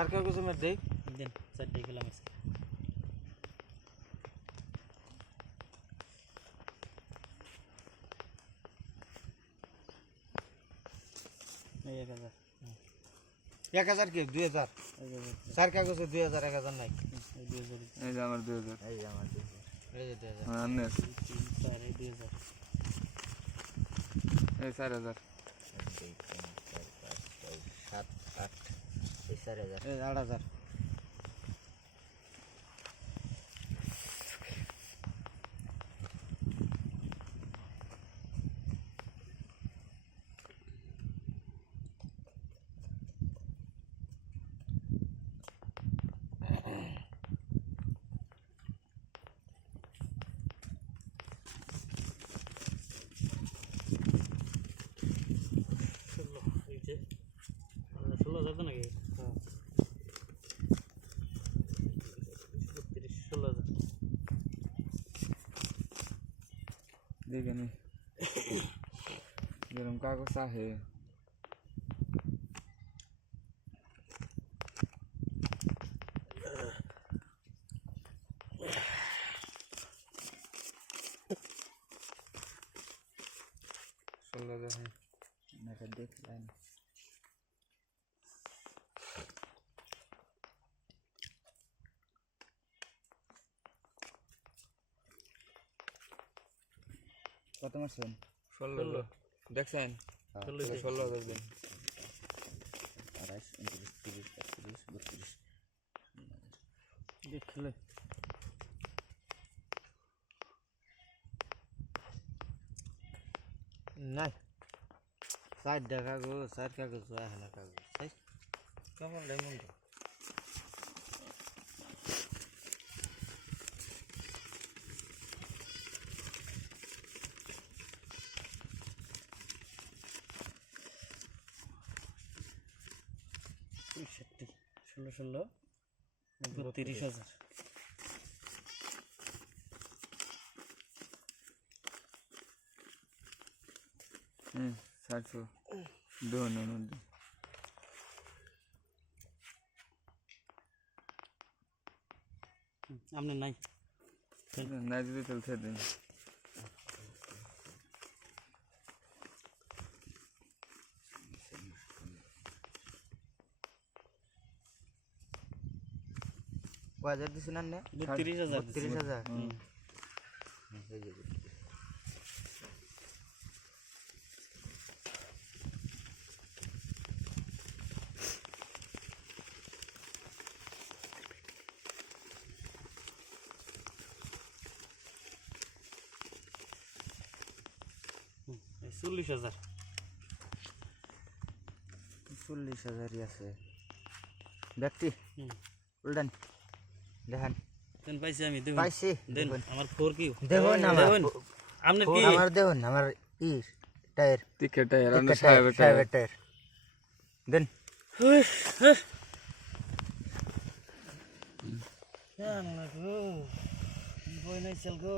सरकार को समझ दे दिन सर देख ला मैं ये कर 1000 के 2000 सरकार को से 2000 1000 नहीं এই যে আমার 2000 এই যে আমার 2000 এই যে 2000 হ্যাঁ নে 3 4 2000 এই 4000 7 8 এই 4000 এই 8000 16,000 तो ना गए हाँ 16,000 देखिए नहीं गरम कागज है मैं देख लाइन কত মারছেন 16 দেখছেন 16,000 দিন 28 29 30 31 32 देख ले नहीं साइड देखा गो साइड का गो है ना का गो सही कमल डायमंड सत्ती 16 32,000 700 दो ना हमने नहीं ना যদি চলছে দিন बाजार दिस ना 30,000 30,000 40,000 40,000 আছে ব্যক্তি উল্টান দেখান দেন পাইছি আমি দেখুন পাইছি দেন আমার 4 কি দেখুন আমার আমনে কি আমার দেখুন আমার ই টায়ার টিকেট টায়ার আর সাহেবের টায়ার দেন Ya, nggak go. Boy naik sel go.